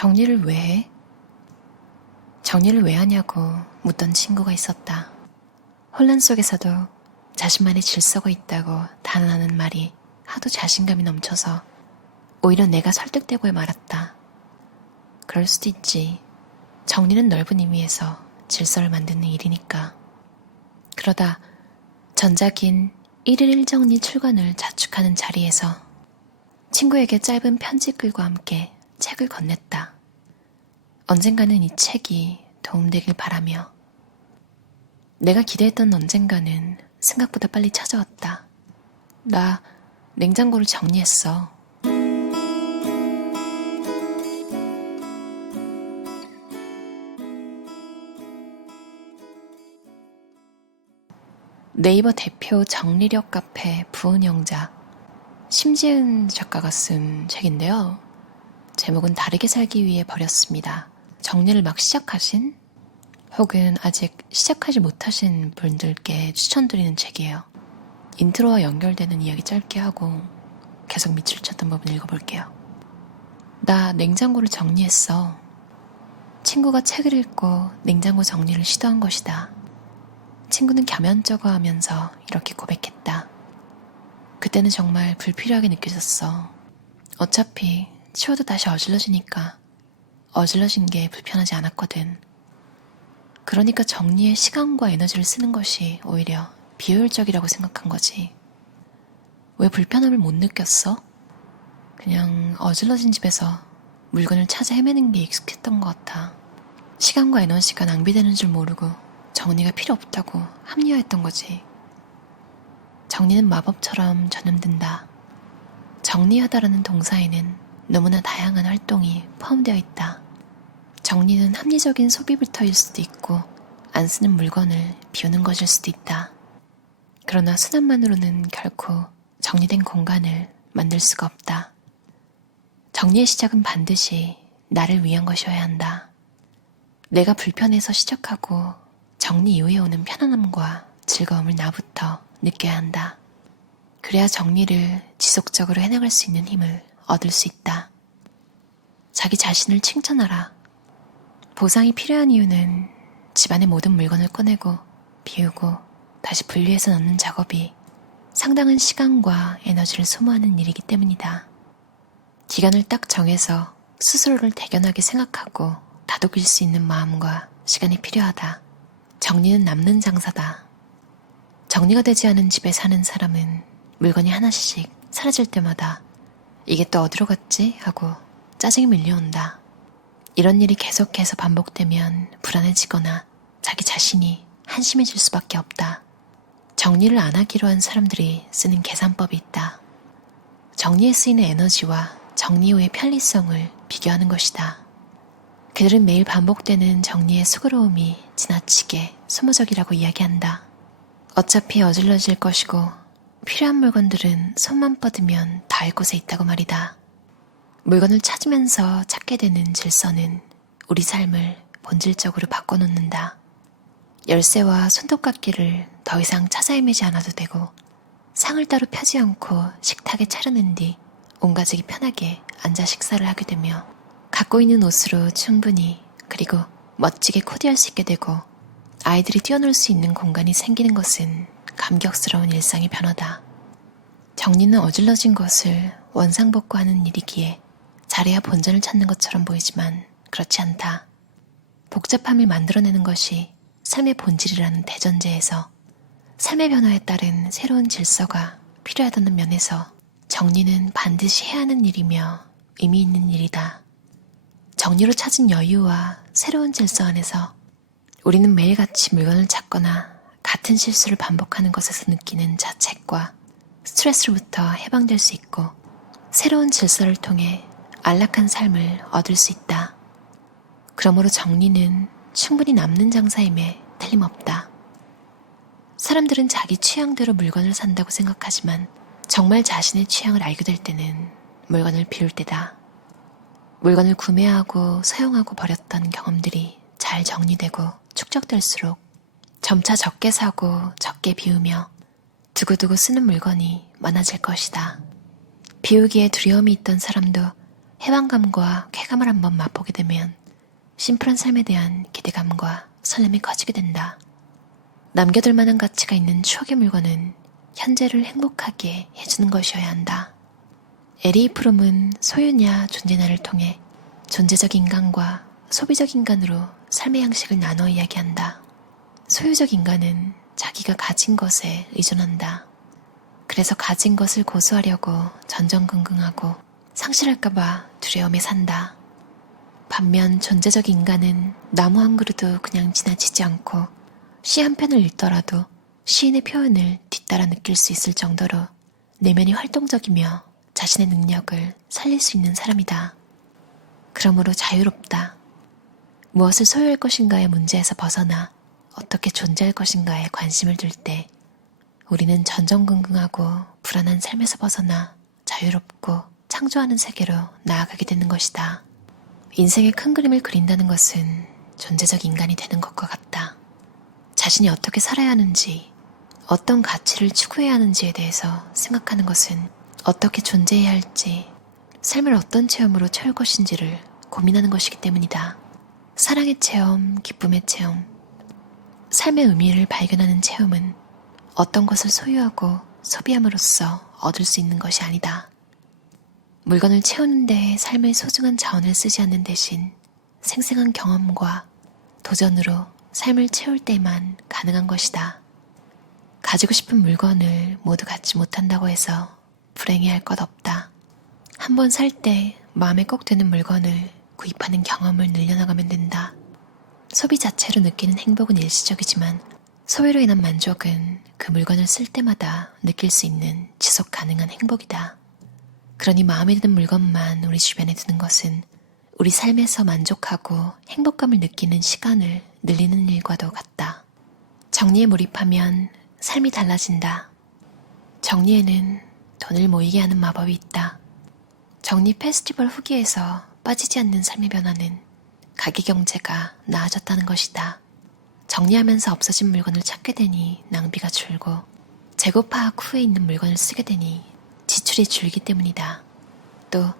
정리를 왜 해? 정리를 왜 하냐고 묻던 친구가 있었다. 혼란 속에서도 자신만의 질서가 있다고 단언하는 말이 하도 자신감이 넘쳐서 오히려 내가 설득되고 말았다. 그럴 수도 있지. 정리는 넓은 의미에서 질서를 만드는 일이니까. 그러다 전작인 1일 1정리 출간을 자축하는 자리에서 친구에게 짧은 편지글과 함께 책을 건넸다. 언젠가는 이 책이 도움되길 바라며. 내가 기대했던 언젠가는 생각보다 빨리 찾아왔다. 나 냉장고를 정리했어. 네이버 대표 정리력 카페 부은영자 심지은 작가가 쓴 책인데요. 제목은 다르게 살기 위해 버렸습니다. 정리를 막 시작하신 혹은 아직 시작하지 못하신 분들께 추천드리는 책이에요. 인트로와 연결되는 이야기 짧게 하고 계속 밑줄 쳤던 부분 읽어볼게요. 나 냉장고를 정리했어. 친구가 책을 읽고 냉장고 정리를 시도한 것이다. 친구는 겸연쩍어 하면서 이렇게 고백했다. 그때는 정말 불필요하게 느껴졌어. 어차피 치워도 다시 어질러지니까 어질러진 게 불편하지 않았거든. 그러니까 정리에 시간과 에너지를 쓰는 것이 오히려 비효율적이라고 생각한 거지. 왜 불편함을 못 느꼈어? 그냥 어질러진 집에서 물건을 찾아 헤매는 게 익숙했던 것 같아. 시간과 에너지가 낭비되는 줄 모르고 정리가 필요 없다고 합리화했던 거지. 정리는 마법처럼 전염된다. 정리하다라는 동사에는 너무나 다양한 활동이 포함되어 있다. 정리는 합리적인 소비부터일 수도 있고 안 쓰는 물건을 비우는 것일 수도 있다. 그러나 수단만으로는 결코 정리된 공간을 만들 수가 없다. 정리의 시작은 반드시 나를 위한 것이어야 한다. 내가 불편해서 시작하고 정리 이후에 오는 편안함과 즐거움을 나부터 느껴야 한다. 그래야 정리를 지속적으로 해나갈 수 있는 힘을 얻을 수 있다. 자기 자신을 칭찬하라. 보상이 필요한 이유는 집안의 모든 물건을 꺼내고 비우고 다시 분리해서 넣는 작업이 상당한 시간과 에너지를 소모하는 일이기 때문이다. 기간을 딱 정해서 스스로를 대견하게 생각하고 다독일 수 있는 마음과 시간이 필요하다. 정리는 남는 장사다. 정리가 되지 않은 집에 사는 사람은 물건이 하나씩 사라질 때마다 이게 또 어디로 갔지? 하고 짜증이 밀려온다. 이런 일이 계속해서 반복되면 불안해지거나 자기 자신이 한심해질 수밖에 없다. 정리를 안 하기로 한 사람들이 쓰는 계산법이 있다. 정리에 쓰이는 에너지와 정리 후의 편리성을 비교하는 것이다. 그들은 매일 반복되는 정리의 수고로움이 지나치게 소모적이라고 이야기한다. 어차피 어질러질 것이고 필요한 물건들은 손만 뻗으면 닿을 곳에 있다고 말이다. 물건을 찾으면서 찾게 되는 질서는 우리 삶을 본질적으로 바꿔놓는다. 열쇠와 손톱깎이를 더 이상 찾아 헤매지 않아도 되고 상을 따로 펴지 않고 식탁에 차려낸 뒤 온 가족이 편하게 앉아 식사를 하게 되며 갖고 있는 옷으로 충분히 그리고 멋지게 코디할 수 있게 되고 아이들이 뛰어놀 수 있는 공간이 생기는 것은 감격스러운 일상의 변화다. 정리는 어질러진 것을 원상복구하는 일이기에 잘해야 본전을 찾는 것처럼 보이지만 그렇지 않다. 복잡함을 만들어내는 것이 삶의 본질이라는 대전제에서 삶의 변화에 따른 새로운 질서가 필요하다는 면에서 정리는 반드시 해야 하는 일이며 의미 있는 일이다. 정리로 찾은 여유와 새로운 질서 안에서 우리는 매일같이 물건을 찾거나 같은 실수를 반복하는 것에서 느끼는 자책과 스트레스로부터 해방될 수 있고 새로운 질서를 통해 안락한 삶을 얻을 수 있다. 그러므로 정리는 충분히 남는 장사임에 틀림없다. 사람들은 자기 취향대로 물건을 산다고 생각하지만 정말 자신의 취향을 알게 될 때는 물건을 비울 때다. 물건을 구매하고 사용하고 버렸던 경험들이 잘 정리되고 축적될수록 점차 적게 사고 적게 비우며 두고두고 쓰는 물건이 많아질 것이다. 비우기에 두려움이 있던 사람도 해방감과 쾌감을 한번 맛보게 되면 심플한 삶에 대한 기대감과 설렘이 커지게 된다. 남겨둘 만한 가치가 있는 추억의 물건은 현재를 행복하게 해주는 것이어야 한다. 에리 프롬은 소유냐 존재냐를 통해 존재적 인간과 소비적 인간으로 삶의 양식을 나눠 이야기한다. 소유적 인간은 자기가 가진 것에 의존한다. 그래서 가진 것을 고수하려고 전전긍긍하고 상실할까봐 두려움에 산다. 반면 존재적 인간은 나무 한 그루도 그냥 지나치지 않고 시 한 편을 읽더라도 시인의 표현을 뒤따라 느낄 수 있을 정도로 내면이 활동적이며 자신의 능력을 살릴 수 있는 사람이다. 그러므로 자유롭다. 무엇을 소유할 것인가의 문제에서 벗어나 어떻게 존재할 것인가에 관심을 둘 때 우리는 전전긍긍하고 불안한 삶에서 벗어나 자유롭고 창조하는 세계로 나아가게 되는 것이다. 인생의 큰 그림을 그린다는 것은 존재적 인간이 되는 것과 같다. 자신이 어떻게 살아야 하는지, 어떤 가치를 추구해야 하는지에 대해서 생각하는 것은 어떻게 존재해야 할지, 삶을 어떤 체험으로 채울 것인지를 고민하는 것이기 때문이다. 사랑의 체험, 기쁨의 체험, 삶의 의미를 발견하는 체험은 어떤 것을 소유하고 소비함으로써 얻을 수 있는 것이 아니다. 물건을 채우는 데에 삶의 소중한 자원을 쓰지 않는 대신 생생한 경험과 도전으로 삶을 채울 때만 가능한 것이다. 가지고 싶은 물건을 모두 갖지 못한다고 해서 불행해할 것 없다. 한번 살 때 마음에 꼭 드는 물건을 구입하는 경험을 늘려나가면 된다. 소비 자체로 느끼는 행복은 일시적이지만 소유로 인한 만족은 그 물건을 쓸 때마다 느낄 수 있는 지속 가능한 행복이다. 그러니 마음에 드는 물건만 우리 주변에 두는 것은 우리 삶에서 만족하고 행복감을 느끼는 시간을 늘리는 일과도 같다. 정리에 몰입하면 삶이 달라진다. 정리에는 돈을 모이게 하는 마법이 있다. 정리 페스티벌 후기에서 빠지지 않는 삶의 변화는 가계 경제가 나아졌다는 것이다. 정리하면서 없어진 물건을 찾게 되니 낭비가 줄고 재고 파악 후에 있는 물건을 쓰게 되니 지출이 줄기 때문이다. 또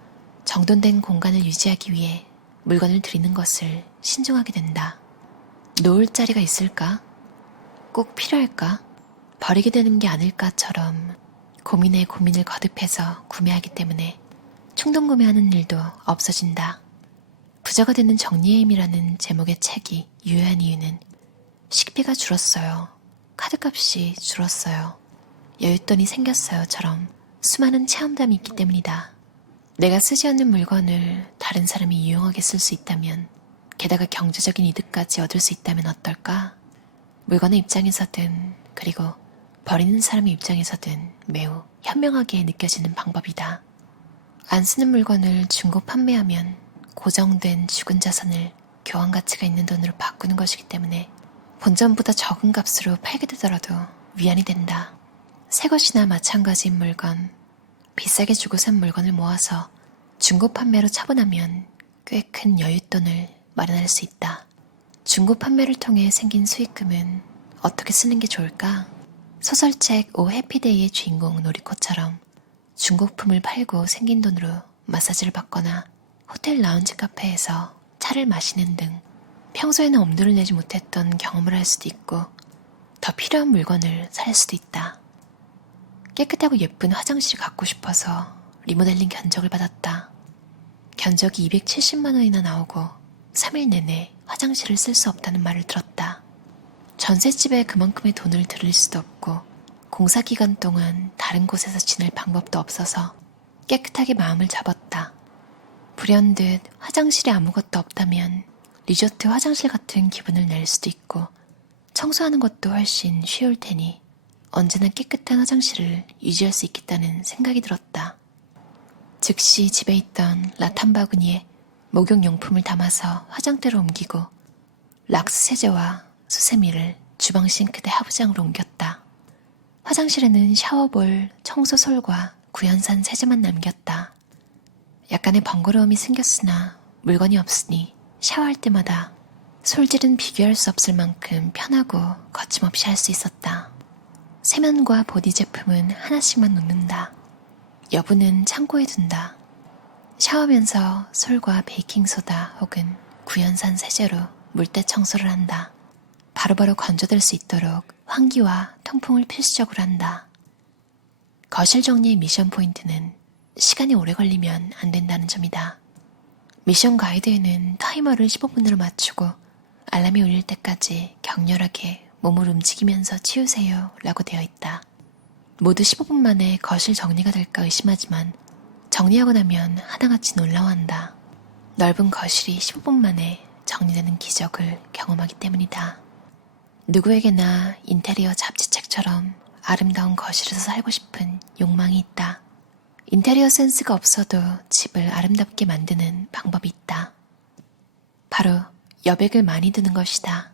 정돈된 공간을 유지하기 위해 물건을 들이는 것을 신중하게 된다. 놓을 자리가 있을까? 꼭 필요할까? 버리게 되는 게 아닐까처럼 고민에 고민을 거듭해서 구매하기 때문에 충동 구매하는 일도 없어진다. 부자가 되는 정리의 힘이라는 제목의 책이 유효한 이유는 식비가 줄었어요. 카드값이 줄었어요. 여윳돈이 생겼어요처럼 수많은 체험담이 있기 때문이다. 내가 쓰지 않는 물건을 다른 사람이 이용하게 쓸 수 있다면, 게다가 경제적인 이득까지 얻을 수 있다면 어떨까? 물건의 입장에서든 그리고 버리는 사람의 입장에서든 매우 현명하게 느껴지는 방법이다. 안 쓰는 물건을 중고 판매하면 고정된 죽은 자산을 교환 가치가 있는 돈으로 바꾸는 것이기 때문에 본전보다 적은 값으로 팔게 되더라도 위안이 된다. 새 것이나 마찬가지인 물건, 비싸게 주고 산 물건을 모아서 중고 판매로 처분하면 꽤 큰 여윳돈을 마련할 수 있다. 중고 판매를 통해 생긴 수익금은 어떻게 쓰는 게 좋을까? 소설책 오 해피데이의 주인공 노리코처럼 중고품을 팔고 생긴 돈으로 마사지를 받거나 호텔 라운지 카페에서 차를 마시는 등 평소에는 엄두를 내지 못했던 경험을 할 수도 있고 더 필요한 물건을 살 수도 있다. 깨끗하고 예쁜 화장실이 갖고 싶어서 리모델링 견적을 받았다. 견적이 270만 원이나 나오고 3일 내내 화장실을 쓸 수 없다는 말을 들었다. 전셋집에 그만큼의 돈을 들일 수도 없고 공사기간 동안 다른 곳에서 지낼 방법도 없어서 깨끗하게 마음을 잡았다. 불현듯 화장실에 아무것도 없다면 리조트 화장실 같은 기분을 낼 수도 있고 청소하는 것도 훨씬 쉬울 테니 언제나 깨끗한 화장실을 유지할 수 있겠다는 생각이 들었다. 즉시 집에 있던 라탄 바구니에 목욕용품을 담아서 화장대로 옮기고 락스 세제와 수세미를 주방 싱크대 하부장으로 옮겼다. 화장실에는 샤워볼, 청소솔과 구연산 세제만 남겼다. 약간의 번거로움이 생겼으나 물건이 없으니 샤워할 때마다 솔질은 비교할 수 없을 만큼 편하고 거침없이 할 수 있었다. 세면과 보디 제품은 하나씩만 놓는다. 여분은 창고에 둔다. 샤워하면서 솔과 베이킹소다 혹은 구연산 세제로 물때 청소를 한다. 바로바로 건져들 수 있도록 환기와 통풍을 필수적으로 한다. 거실 정리의 미션 포인트는 시간이 오래 걸리면 안 된다는 점이다. 미션 가이드에는 타이머를 15분으로 맞추고 알람이 울릴 때까지 격렬하게 몸을 움직이면서 치우세요 라고 되어 있다. 모두 15분 만에 거실 정리가 될까 의심하지만 정리하고 나면 하나같이 놀라워한다. 넓은 거실이 15분 만에 정리되는 기적을 경험하기 때문이다. 누구에게나 인테리어 잡지책처럼 아름다운 거실에서 살고 싶은 욕망이 있다. 인테리어 센스가 없어도 집을 아름답게 만드는 방법이 있다. 바로 여백을 많이 두는 것이다.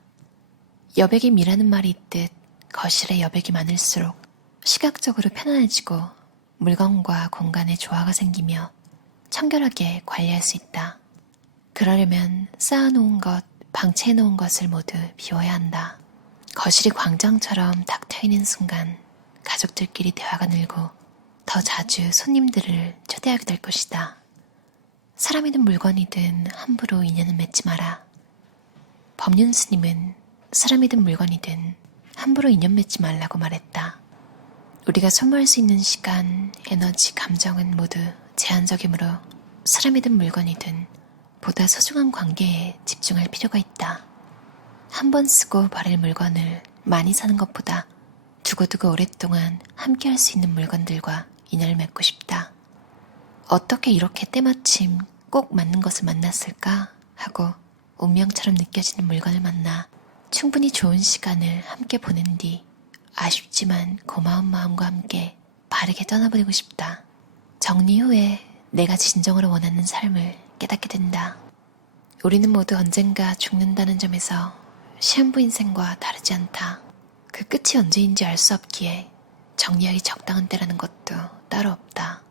여백이 미라는 말이 있듯 거실에 여백이 많을수록 시각적으로 편안해지고 물건과 공간에 조화가 생기며 청결하게 관리할 수 있다. 그러려면 쌓아놓은 것, 방치해놓은 것을 모두 비워야 한다. 거실이 광장처럼 탁 트이는 순간 가족들끼리 대화가 늘고 더 자주 손님들을 초대하게 될 것이다. 사람이든 물건이든 함부로 인연을 맺지 마라. 법륜 스님은 사람이든 물건이든 함부로 인연 맺지 말라고 말했다. 우리가 소모할 수 있는 시간, 에너지, 감정은 모두 제한적이므로 사람이든 물건이든 보다 소중한 관계에 집중할 필요가 있다. 한 번 쓰고 버릴 물건을 많이 사는 것보다 두고두고 오랫동안 함께 할 수 있는 물건들과 인연을 맺고 싶다. 어떻게 이렇게 때마침 꼭 맞는 것을 만났을까 하고 운명처럼 느껴지는 물건을 만나 충분히 좋은 시간을 함께 보낸 뒤 아쉽지만 고마운 마음과 함께 바르게 떠나보내고 싶다. 정리 후에 내가 진정으로 원하는 삶을 깨닫게 된다. 우리는 모두 언젠가 죽는다는 점에서 시한부 인생과 다르지 않다. 그 끝이 언제인지 알 수 없기에 정리하기 적당한 때라는 것도 따로 없다.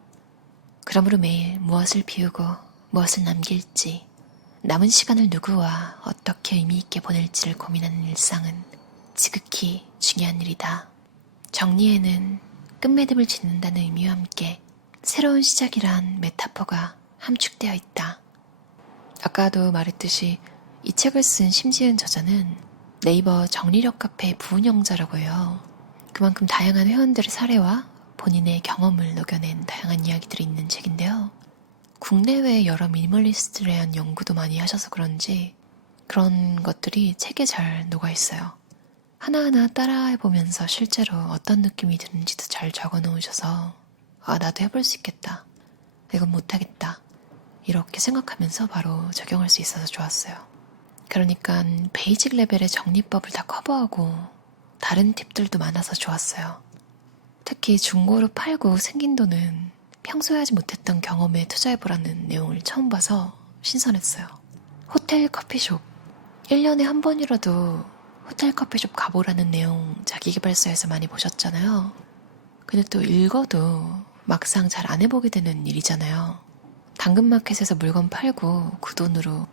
그러므로 매일 무엇을 비우고 무엇을 남길지, 남은 시간을 누구와 어떻게 의미 있게 보낼지를 고민하는 일상은 지극히 중요한 일이다. 정리에는 끝맺음을 짓는다는 의미와 함께 새로운 시작이란 메타포가 함축되어 있다. 아까도 말했듯이 이 책을 쓴 심지은 저자는 네이버 정리력 카페의 부운영자라고 해요. 그만큼 다양한 회원들의 사례와 본인의 경험을 녹여낸 다양한 이야기들이 있는 책인데요. 국내외 여러 미니멀리스트에 대한 연구도 많이 하셔서 그런지 그런 것들이 책에 잘 녹아있어요. 하나하나 따라해보면서 실제로 어떤 느낌이 드는지도 잘 적어놓으셔서 나도 해볼 수 있겠다. 이건 못하겠다. 이렇게 생각하면서 바로 적용할 수 있어서 좋았어요. 그러니까 베이직 레벨의 정리법을 다 커버하고 다른 팁들도 많아서 좋았어요. 특히 중고로 팔고 생긴 돈은 평소에 하지 못했던 경험에 투자해보라는 내용을 처음 봐서 신선했어요. 호텔 커피숍 1년에 한 번이라도 호텔 커피숍 가보라는 내용 자기계발서에서 많이 보셨잖아요. 근데 또 읽어도 막상 잘 안 해보게 되는 일이잖아요. 당근마켓에서 물건 팔고 그 돈으로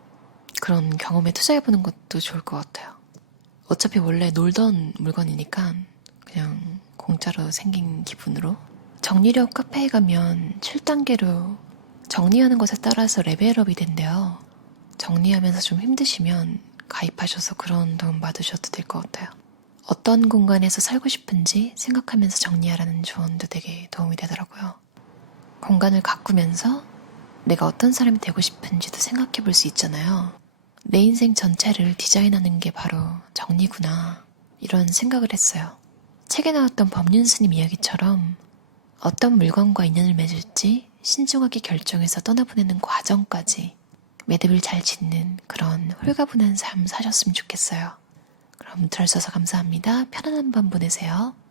그런 경험에 투자해보는 것도 좋을 것 같아요. 어차피 원래 놀던 물건이니까 그냥 공짜로 생긴 기분으로. 정리력 카페에 가면 7단계로 정리하는 것에 따라서 레벨업이 된대요. 정리하면서 좀 힘드시면 가입하셔서 그런 도움 받으셔도 될 것 같아요. 어떤 공간에서 살고 싶은지 생각하면서 정리하라는 조언도 되게 도움이 되더라고요. 공간을 가꾸면서 내가 어떤 사람이 되고 싶은지도 생각해 볼 수 있잖아요. 내 인생 전체를 디자인하는 게 바로 정리구나. 이런 생각을 했어요. 책에 나왔던 법륜 스님 이야기처럼 어떤 물건과 인연을 맺을지 신중하게 결정해서 떠나보내는 과정까지 매듭을 잘 짓는 그런 홀가분한 삶 사셨으면 좋겠어요. 그럼 들어주셔서 감사합니다. 편안한 밤 보내세요.